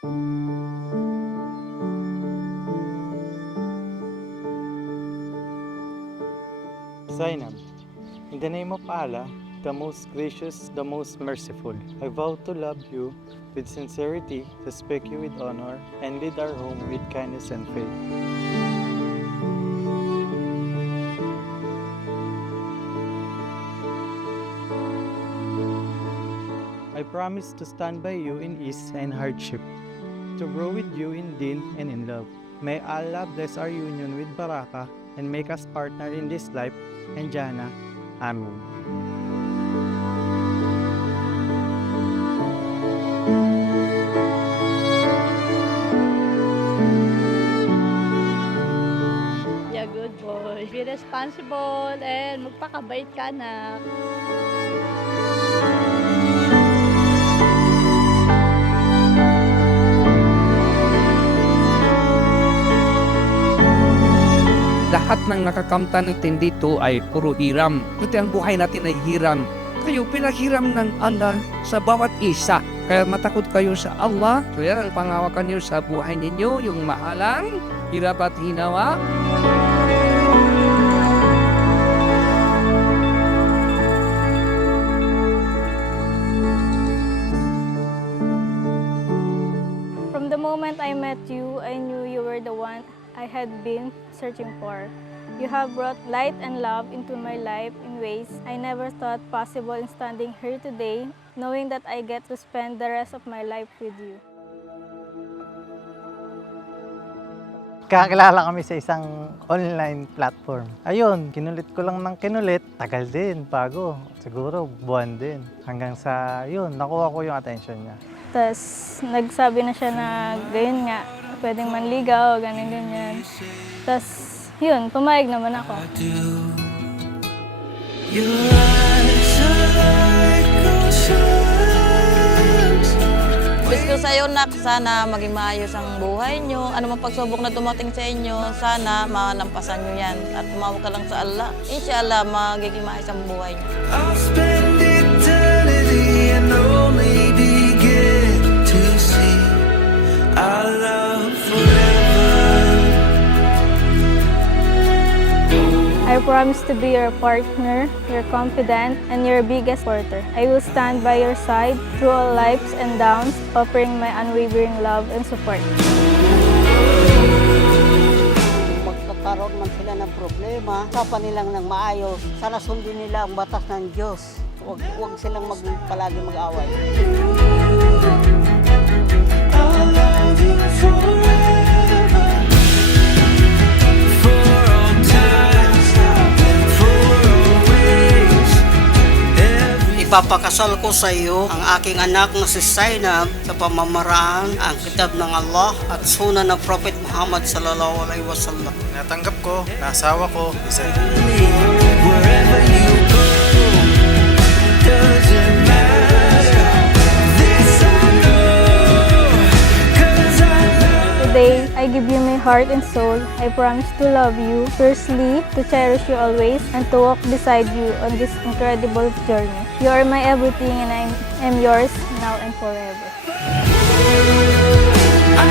Zainab, in the name of Allah, the most gracious, the most merciful, I vow to love you with sincerity, respect you with honor, and lead our home with kindness and faith. I promise to stand by you in ease and hardship, to grow with you in deen and in love. May Allah bless our union with barakah and make us partner in this life and Jannah. Amen. Yeah, good boy. Be responsible and magpakabait ka, anak. Lahat ng nakakamtan natin dito ay puro hiram. Kasi ang buhay natin ay hiram. Kayo pinaghiram ng Allah sa bawat isa. Kaya matakot kayo sa Allah. So yan ang pangawakan niyo sa buhay ninyo, yung mahalang, hirap at hinawa. From the moment I met you, I knew you were the one I had been searching for. You have brought light and love into my life in ways I never thought possible in standing here today, knowing that I get to spend the rest of my life with you. Kakilala kami sa isang online platform. Ayun, kinulit ko lang ng kinulit. Tagal din, bago. Siguro, buwan din. Hanggang sa, yun, nakuha ko yung attention niya. Tapos, nagsabi na siya na gayon nga, pwedeng manligaw, ganyan-ganyan. Tapos, yun, pumayag naman ako. Wish ko sa iyo, nak, sana maging maayos ang buhay nyo. Ano mang pagsubok na dumating sa inyo, sana malampasan nyo yan. At tumawag ka lang sa Allah. Inshallah, magiging maayos ang buhay nyo. I'll spend eternity and only begin to see our love forever. I promise to be your partner, your confidant, and your biggest supporter. I will stand by your side through all ups and downs, offering my unwavering love and support. Magkakaroon man sila ng problema, usapan nilang ng maayos, sana sundin nila ang batas ng Diyos. Huwag silang palagi mag-away. I'll love you forever. For all times, for always. Ipapakasal ko sa iyo ang aking anak na si Zainab sa pamamaraan ang kitab ng Allah at sunan ng Prophet Muhammad sallallahu alaihi wasallam. Natanggap ko, nasawa ko, isa. Wherever you go, doesn't matter. This I know, 'cause I love. Today, I give you my heart and soul. I promise to love you, fiercely, to cherish you always, and to walk beside you on this incredible journey. You are my everything and I am yours now and forever. I